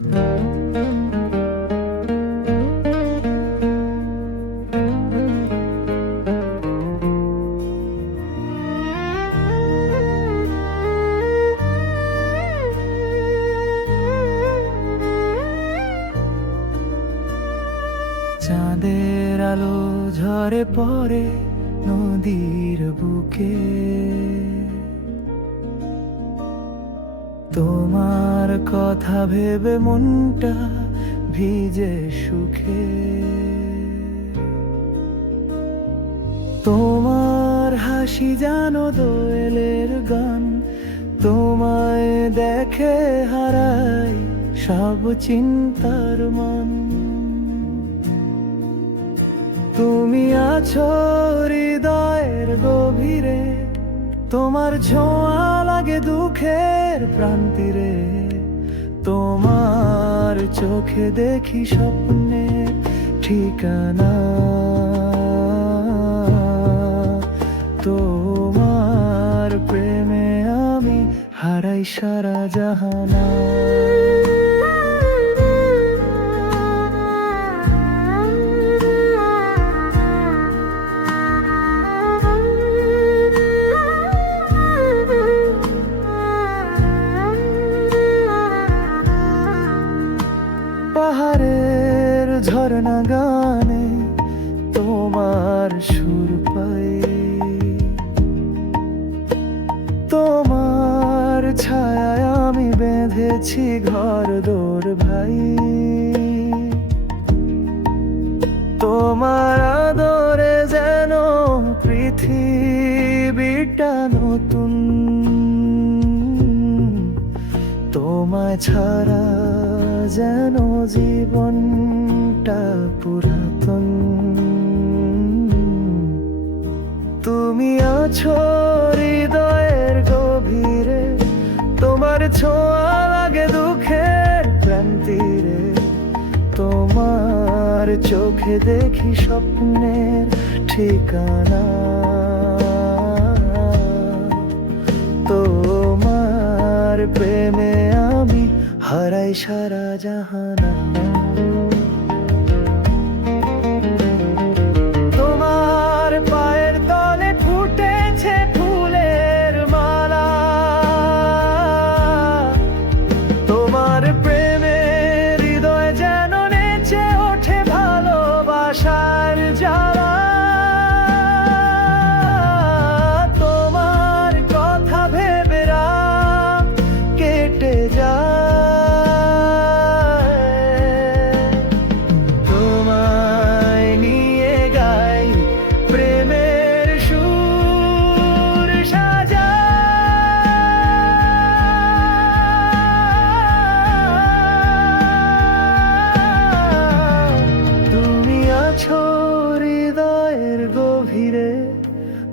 চাঁদের আলো ঝরে পড়ে নদীর বুকে। তোমার কথা ভেবে মনটা ভিজে সুখে। তোমার হাসি জানো দোয়েলের গান, তোমায় দেখে হারাই সব চিন্তার মন। তুমি আছো হৃদয়ের গভীরে, তোমার ছোঁয়া লাগে দুঃখের প্রান্তিরে। তোমার চোখে দেখি স্বপ্নে ঠিকানা। তোমার প্রেমে আমি হারাই সারা জাহানা। ঝর্ণা গানে তোমার সুর পাই। তোমার ছায়ায় আমি বেঁধেছি ঘর দোর ভাই। তোমার আদরে যেন পৃথিবীটা নতুন। তোমায় ছাড়া যেন জীবনটা পুরাতন। তুমি আছো হৃদয়ের গভীরে, তোমার ছোঁয়া লাগে দুঃখের প্রান্তিরে তোমার চোখে দেখি স্বপ্নের ঠিকানা। তোমার প্রেমে আমি হারাই সারা জাহানা।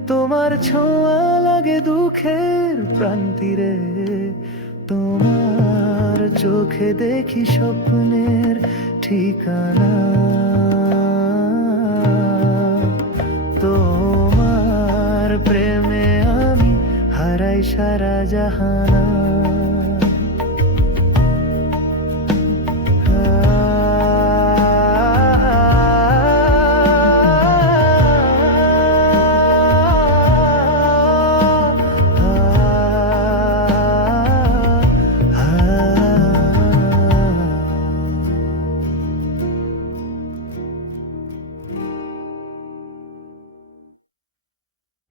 তোমার ছোঁয়া লাগে দুঃখের প্রান্তিরে। তোমার চোখে দেখি স্বপ্নের ঠিকানা। তোমার প্রেমে আমি হারাই সারা জাহানা।